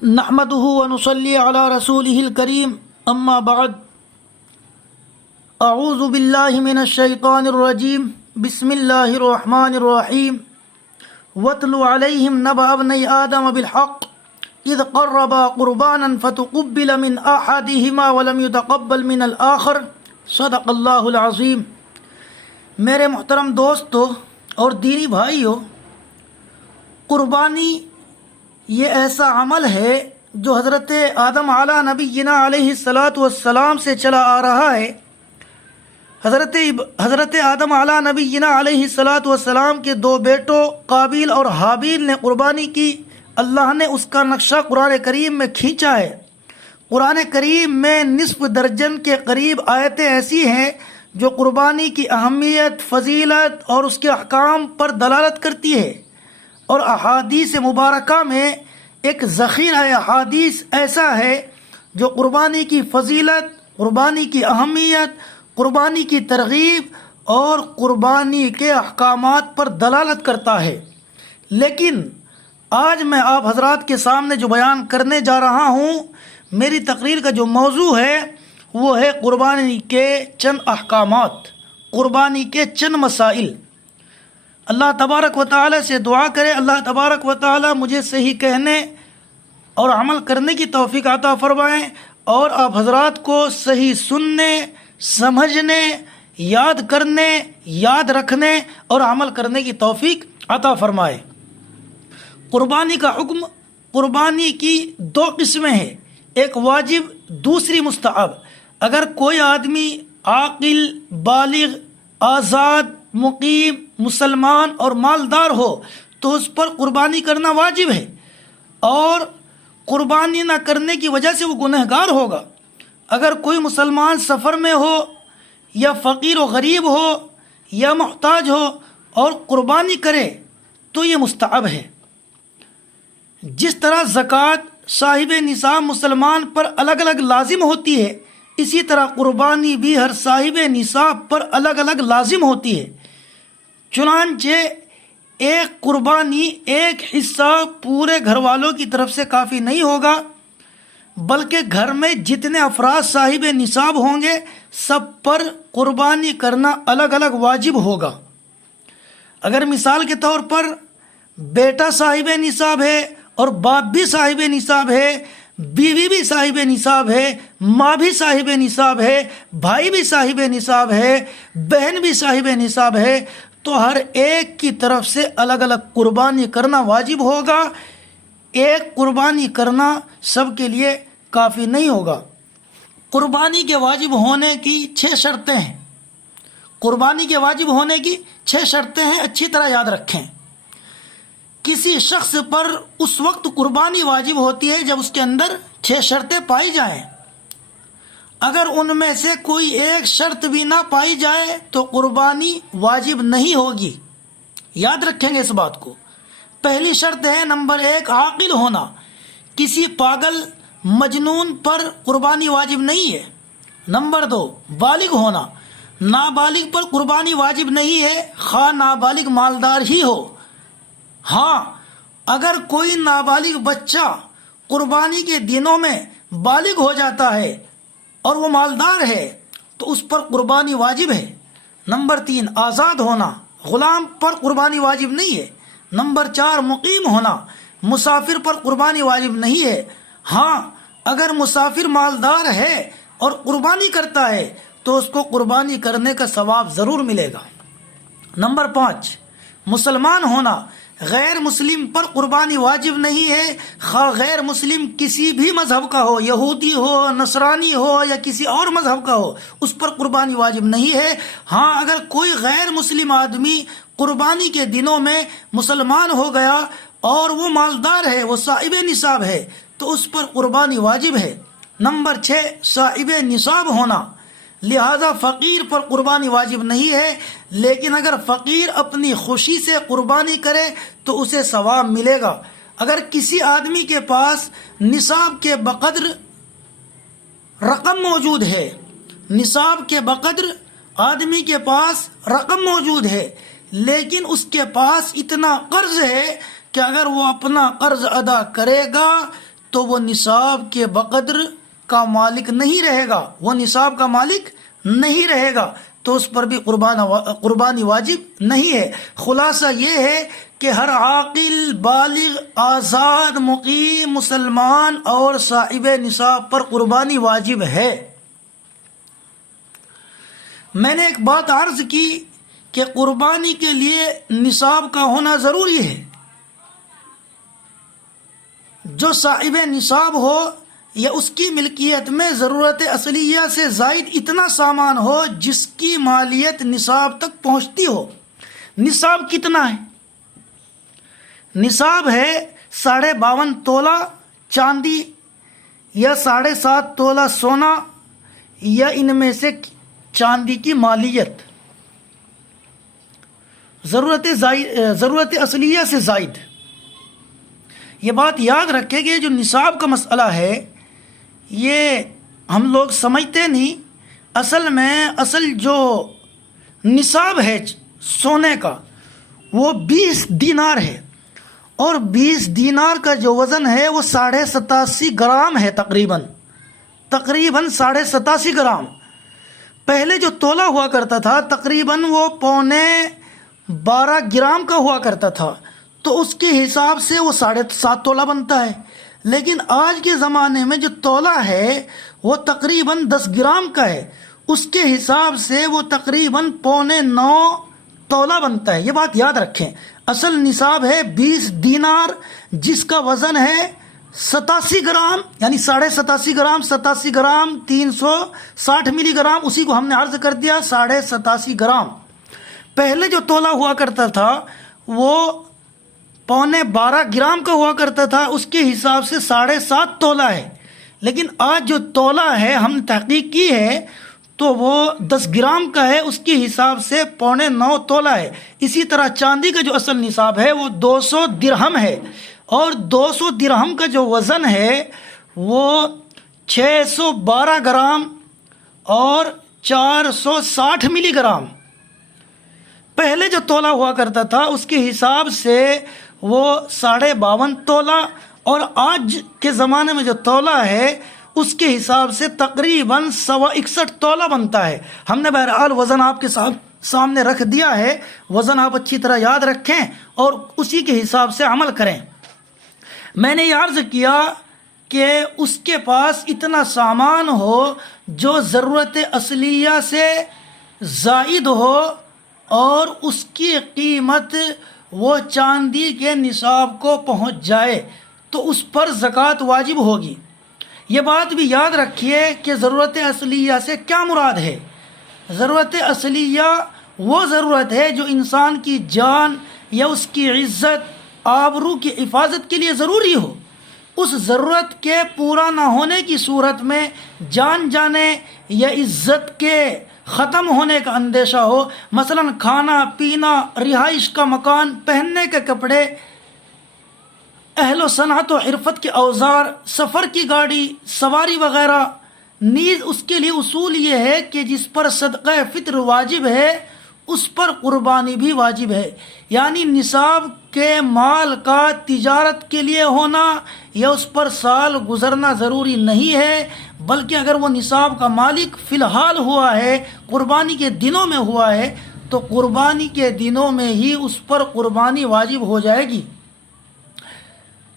نحمده ونصلي على رسوله الكريم اما بعد اعوذ باللہ من الشیطان الرجیم بسم اللہ الرحمن الرحیم واتل علیہم نبأ ابنی آدم بالحق اذ قربا قربانا فتقبل من احدہما ولم يتقبل من الآخر صدق اللہ العظیم۔ میرے محترم دوستو اور دینی بھائیو، قربانی یہ ایسا عمل ہے جو حضرت آدم علیہ نبینا علیہ السلام سے چلا آ رہا ہے۔ حضرت آدم علیہ نبینا علیہ السلام کے دو بیٹوں قابیل اور حابیل نے قربانی کی۔ اللہ نے اس کا نقشہ قرآن کریم میں کھینچا ہے۔ قرآن کریم میں نصف درجن کے قریب آیتیں ایسی ہیں جو قربانی کی اہمیت، فضیلت اور اس کے احکام پر دلالت کرتی ہے، اور احادیث مبارکہ میں ایک ذخیرہ احادیث ایسا ہے جو قربانی کی فضیلت، قربانی کی اہمیت، قربانی کی ترغیب اور قربانی کے احکامات پر دلالت کرتا ہے۔ لیکن آج میں آپ حضرات کے سامنے جو بیان کرنے جا رہا ہوں، میری تقریر کا جو موضوع ہے وہ ہے قربانی کے چند احکامات، قربانی کے چند مسائل۔ اللہ تبارک و تعالی سے دعا کرے اللہ تبارک و تعالی مجھے صحیح کہنے اور عمل کرنے کی توفیق عطا فرمائیں، اور آپ حضرات کو صحیح سننے، سمجھنے، یاد کرنے، یاد رکھنے اور عمل کرنے کی توفیق عطا فرمائے۔ قربانی کا حکم، قربانی کی دو قسمیں ہیں، ایک واجب، دوسری مستحب۔ اگر کوئی آدمی عاقل، بالغ، آزاد، مقیم، مسلمان اور مالدار ہو تو اس پر قربانی کرنا واجب ہے، اور قربانی نہ کرنے کی وجہ سے وہ گنہگار ہوگا۔ اگر کوئی مسلمان سفر میں ہو یا فقیر و غریب ہو یا محتاج ہو اور قربانی کرے تو یہ مستحب ہے۔ جس طرح زکوٰۃ صاحب نصاب مسلمان پر الگ الگ لازم ہوتی ہے، اسی طرح قربانی بھی ہر صاحب نصاب پر الگ الگ لازم ہوتی ہے۔ چنانچہ ایک قربانی، ایک حصہ پورے گھر والوں کی طرف سے کافی نہیں ہوگا، بلکہ گھر میں جتنے افراد صاحب نصاب ہوں گے سب پر قربانی کرنا الگ الگ واجب ہوگا۔ اگر مثال کے طور پر بیٹا صاحب نصاب ہے اور باپ بھی صاحب نصاب ہے، بیوی بھی صاحب نصاب ہے، ماں بھی صاحب نصاب ہے، بھائی بھی صاحب نصاب ہے، بہن بھی صاحب نصاب ہے، تو ہر ایک کی طرف سے الگ الگ قربانی کرنا واجب ہوگا۔ ایک قربانی کرنا سب کے لیے کافی نہیں ہوگا۔ قربانی کے واجب ہونے کی 6 شرطیں ہیں۔ قربانی کے واجب ہونے کی 6 شرطیں ہیں، اچھی طرح یاد رکھیں۔ کسی شخص پر اس وقت قربانی واجب ہوتی ہے جب اس کے اندر 6 شرطیں پائی جائیں۔ اگر ان میں سے کوئی ایک شرط بھی نہ پائی جائے تو قربانی واجب نہیں ہوگی۔ یاد رکھیں گے اس بات کو۔ پہلی شرط ہے نمبر 1 عاقل ہونا۔ کسی پاگل، مجنون پر قربانی واجب نہیں ہے۔ نمبر 2 بالغ ہونا۔ نابالغ پر قربانی واجب نہیں ہے، خواہ نابالغ مالدار ہی ہو۔ ہاں، اگر کوئی نابالغ بچہ قربانی کے دنوں میں بالغ ہو جاتا ہے اور وہ مالدار ہے تو اس پر قربانی واجب ہے۔ نمبر 3 آزاد ہونا۔ غلام پر قربانی واجب نہیں ہے۔ نمبر 4 مقیم ہونا۔ مسافر پر قربانی واجب نہیں ہے۔ ہاں، اگر مسافر مالدار ہے اور قربانی کرتا ہے تو اس کو قربانی کرنے کا ثواب ضرور ملے گا۔ نمبر 5 مسلمان ہونا۔ غیر مسلم پر قربانی واجب نہیں ہے، خواہ غیر مسلم کسی بھی مذہب کا ہو، یہودی ہو، نصرانی ہو یا کسی اور مذہب کا ہو، اس پر قربانی واجب نہیں ہے۔ ہاں، اگر کوئی غیر مسلم آدمی قربانی کے دنوں میں مسلمان ہو گیا اور وہ مالدار ہے، وہ صاحب نصاب ہے، تو اس پر قربانی واجب ہے۔ نمبر 6 صاحب نصاب ہونا۔ لہذا فقیر پر قربانی واجب نہیں ہے، لیکن اگر فقیر اپنی خوشی سے قربانی کرے تو اسے ثواب ملے گا۔ اگر کسی آدمی کے پاس نصاب کے بقدر رقم موجود ہے، نصاب کے بقدر آدمی کے پاس رقم موجود ہے، لیکن اس کے پاس اتنا قرض ہے کہ اگر وہ اپنا قرض ادا کرے گا تو وہ نصاب کے بقدر کا مالک نہیں رہے گا، وہ نصاب کا مالک نہیں رہے گا، تو اس پر بھی قربانی واجب نہیں ہے۔ خلاصہ یہ ہے کہ ہر عاقل، بالغ، آزاد، مقیم مسلمان اور صاحب نصاب پر قربانی واجب ہے۔ میں نے ایک بات عرض کی کہ قربانی کے لیے نصاب کا ہونا ضروری ہے۔ جو صاحب نصاب ہو یا اس کی ملکیت میں ضرورت اصلیہ سے زائد اتنا سامان ہو جس کی مالیت نصاب تک پہنچتی ہو۔ نصاب کتنا ہے؟ نصاب ہے 52.5 تولہ چاندی یا 7.5 تولہ سونا یا ان میں سے چاندی کی مالیت، ضرورت اصلیہ سے زائد۔ یہ بات یاد رکھیں کہ جو نصاب کا مسئلہ ہے یہ ہم لوگ سمجھتے نہیں۔ اصل جو نصاب ہے سونے کا وہ 20 دینار ہے، اور 20 دینار کا جو وزن ہے وہ 87.5 گرام ہے، تقریباً 87.5 گرام۔ پہلے جو تولہ ہوا کرتا تھا تقریباً وہ 12.25 گرام کا ہوا کرتا تھا، تو اس کے حساب سے وہ 7.5 تولہ بنتا ہے۔ لیکن آج کے زمانے میں جو تولہ ہے وہ تقریباً 10 گرام کا ہے، اس کے حساب سے وہ تقریباً 9.25 تولہ بنتا ہے۔ یہ بات یاد رکھیں، اصل نصاب ہے 20 دینار جس کا وزن ہے 87 گرام، یعنی 87.5 گرام، 87 گرام 360 ملی گرام، اسی کو ہم نے عرض کر دیا 87.5 گرام۔ پہلے جو تولہ ہوا کرتا تھا وہ 12.25 گرام کا ہوا کرتا تھا، اس کے حساب سے 7.5 تولہ ہے۔ لیکن آج جو تولہ ہے ہم نے تحقیق کی ہے تو وہ 10 گرام کا ہے، اس کے حساب سے 9.25 تولہ ہے۔ اسی طرح چاندی کا جو اصل نصاب ہے وہ 200 درہم ہے، اور 200 درہم کا جو وزن ہے وہ 612 گرام اور 460 ملی گرام۔ پہلے جو تولہ ہوا کرتا تھا اس کے حساب سے وہ 52.5 تولہ، اور آج کے زمانے میں جو تولہ ہے اس کے حساب سے تقریباً 61 تولہ بنتا ہے۔ ہم نے بہرحال وزن آپ کے سامنے رکھ دیا ہے، وزن آپ اچھی طرح یاد رکھیں اور اسی کے حساب سے عمل کریں۔ میں نے یہ عرض کیا کہ اس کے پاس اتنا سامان ہو جو ضرورت اصلیہ سے زائد ہو اور اس کی قیمت وہ چاندی کے نصاب کو پہنچ جائے تو اس پر زکوٰۃ واجب ہوگی۔ یہ بات بھی یاد رکھیے کہ ضرورت اصلیہ سے کیا مراد ہے۔ ضرورت اصلیہ وہ ضرورت ہے جو انسان کی جان یا اس کی عزت، آبرو کی حفاظت کے لیے ضروری ہو۔ اس ضرورت کے پورا نہ ہونے کی صورت میں جان جانے یا عزت کے ختم ہونے کا اندیشہ ہو، مثلا کھانا پینا، رہائش کا مکان، پہننے کے کپڑے، اہل و صنعت و عرفت کے اوزار، سفر کی گاڑی سواری وغیرہ، نیز اس کے لیے اصول یہ ہے کہ جس پر صدقہ فطر واجب ہے اس پر قربانی بھی واجب ہے۔ یعنی نصاب کے مال کا تجارت کے لیے ہونا یا اس پر سال گزرنا ضروری نہیں ہے، بلکہ اگر وہ نصاب کا مالک فی الحال ہوا ہے، قربانی کے دنوں میں ہوا ہے، تو قربانی کے دنوں میں ہی اس پر قربانی واجب ہو جائے گی۔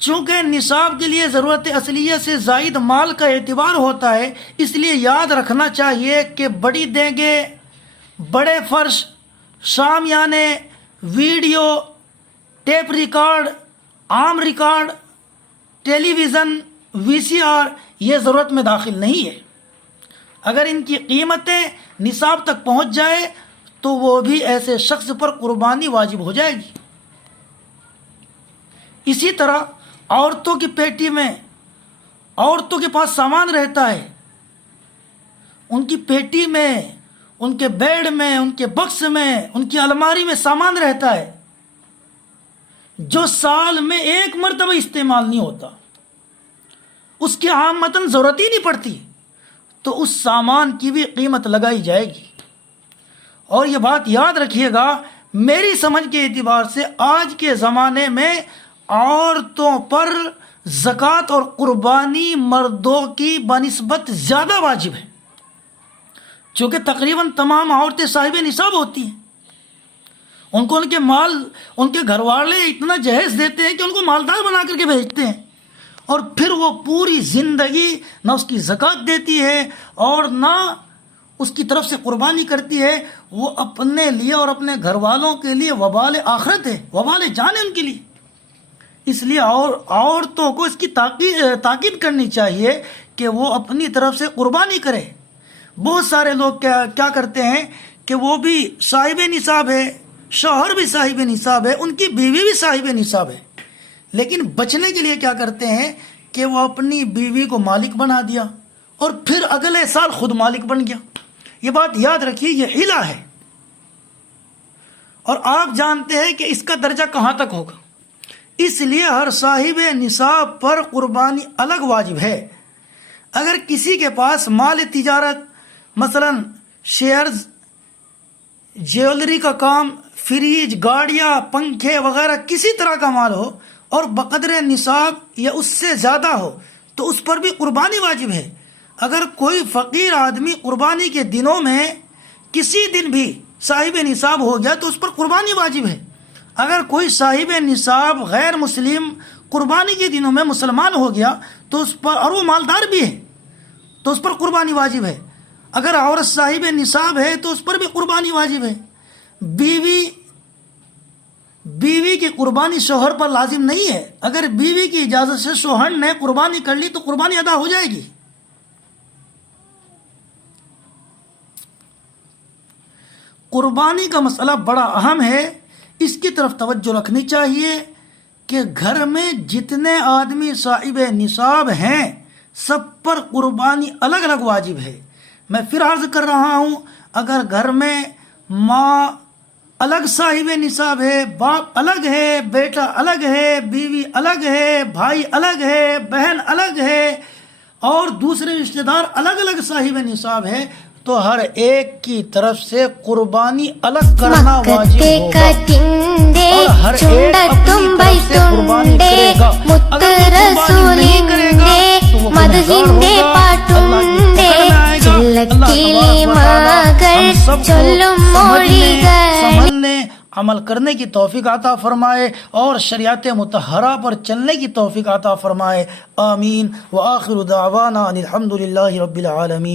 چونکہ نصاب کے لیے ضرورت اصلیہ سے زائد مال کا اعتبار ہوتا ہے، اس لیے یاد رکھنا چاہیے کہ بڑی دینگیں، بڑے فرش، شامیانے، ویڈیو، ٹیپ ریکارڈ، عام ریکارڈ، ٹیلی ویژن، وی سی آر یہ ضرورت میں داخل نہیں ہے۔ اگر ان کی قیمتیں نصاب تک پہنچ جائے تو وہ بھی ایسے شخص پر قربانی واجب ہو جائے گی۔ اسی طرح عورتوں کی پیٹی میں عورتوں کے پاس سامان رہتا ہے، ان کی پیٹی میں، ان کے بیڈ میں، ان کے بکس میں، ان کی الماری میں سامان رہتا ہے جو سال میں ایک مرتبہ استعمال نہیں ہوتا، اس کی عامتاً ضرورت ہی نہیں پڑتی، تو اس سامان کی بھی قیمت لگائی جائے گی۔ اور یہ بات یاد رکھیے گا، میری سمجھ کے اعتبار سے آج کے زمانے میں عورتوں پر زکوٰۃ اور قربانی مردوں کی بنسبت زیادہ واجب ہے، چونکہ تقریباً تمام عورتیں صاحب نصاب ہوتی ہیں، ان کو ان کے مال، ان کے گھر والے اتنا جہیز دیتے ہیں کہ ان کو مالدار بنا کر کے بھیجتے ہیں، اور پھر وہ پوری زندگی نہ اس کی زکوٰۃ دیتی ہے اور نہ اس کی طرف سے قربانی کرتی ہے۔ وہ اپنے لیے اور اپنے گھر والوں کے لیے وبال آخرت ہے، وبال جان ہے ان کے لیے۔ اس لیے عورتوں کو اس کی تاکید کرنی چاہیے کہ وہ اپنی طرف سے قربانی کرے۔ بہت سارے لوگ کیا کرتے ہیں کہ وہ بھی صاحب نصاب ہے، شوہر بھی صاحب نصاب ہے، ان کی بیوی بھی صاحب نصاب ہے، لیکن بچنے کے لیے کیا کرتے ہیں کہ وہ اپنی بیوی کو مالک بنا دیا اور پھر اگلے سال خود مالک بن گیا۔ یہ بات یاد رکھیے، یہ حیلہ ہے، اور آپ جانتے ہیں کہ اس کا درجہ کہاں تک ہوگا۔ اس لیے ہر صاحب نصاب پر قربانی الگ واجب ہے۔ اگر کسی کے پاس مال تجارت، مثلا شیئرز، جیولری کا کام، فریج، گاڑیاں، پنکھے وغیرہ کسی طرح کا مال ہو اور بقدر نصاب یا اس سے زیادہ ہو تو اس پر بھی قربانی واجب ہے۔ اگر کوئی فقیر آدمی قربانی کے دنوں میں کسی دن بھی صاحب نصاب ہو گیا تو اس پر قربانی واجب ہے۔ اگر کوئی صاحب نصاب غیر مسلم قربانی کے دنوں میں مسلمان ہو گیا تو اس پر، اور وہ مالدار بھی ہے، تو اس پر قربانی واجب ہے۔ اگر عورت صاحب نصاب ہے تو اس پر بھی قربانی واجب ہے۔ بیوی کی قربانی شوہر پر لازم نہیں ہے، اگر بیوی کی اجازت سے شوہر نے قربانی کر لی تو قربانی ادا ہو جائے گی۔ قربانی کا مسئلہ بڑا اہم ہے، اس کی طرف توجہ رکھنی چاہیے کہ گھر میں جتنے آدمی صاحب نصاب ہیں سب پر قربانی الگ الگ واجب ہے۔ میں پھر عرض کر رہا ہوں، اگر گھر میں ماں الگ صاحب نصاب ہے، باپ الگ ہے، بیٹا الگ ہے، بیوی الگ ہے، بھائی الگ ہے، بہن الگ ہے، اور دوسرے رشتہ دار الگ الگ صاحب نصاب ہے، تو ہر ایک کی طرف سے قربانی الگ کرنا واجب ہوگا، اور ہر ایک اپنی طرف سے قربانی کرے گا۔ اگر وہ قربانی نہیں کرے گا تو وہ گنہگار ہوگا، اللہ کی پکڑ میں آئے گا۔ اللہ تبارک و تعالی ہم سب کو سمجھنے عمل کرنے کی توفیق عطا فرمائے اور شریعت مطہرہ پر چلنے کی توفیق عطا فرمائے، آمین۔ وآخر دعوانا ان الحمد للہ رب العالمین۔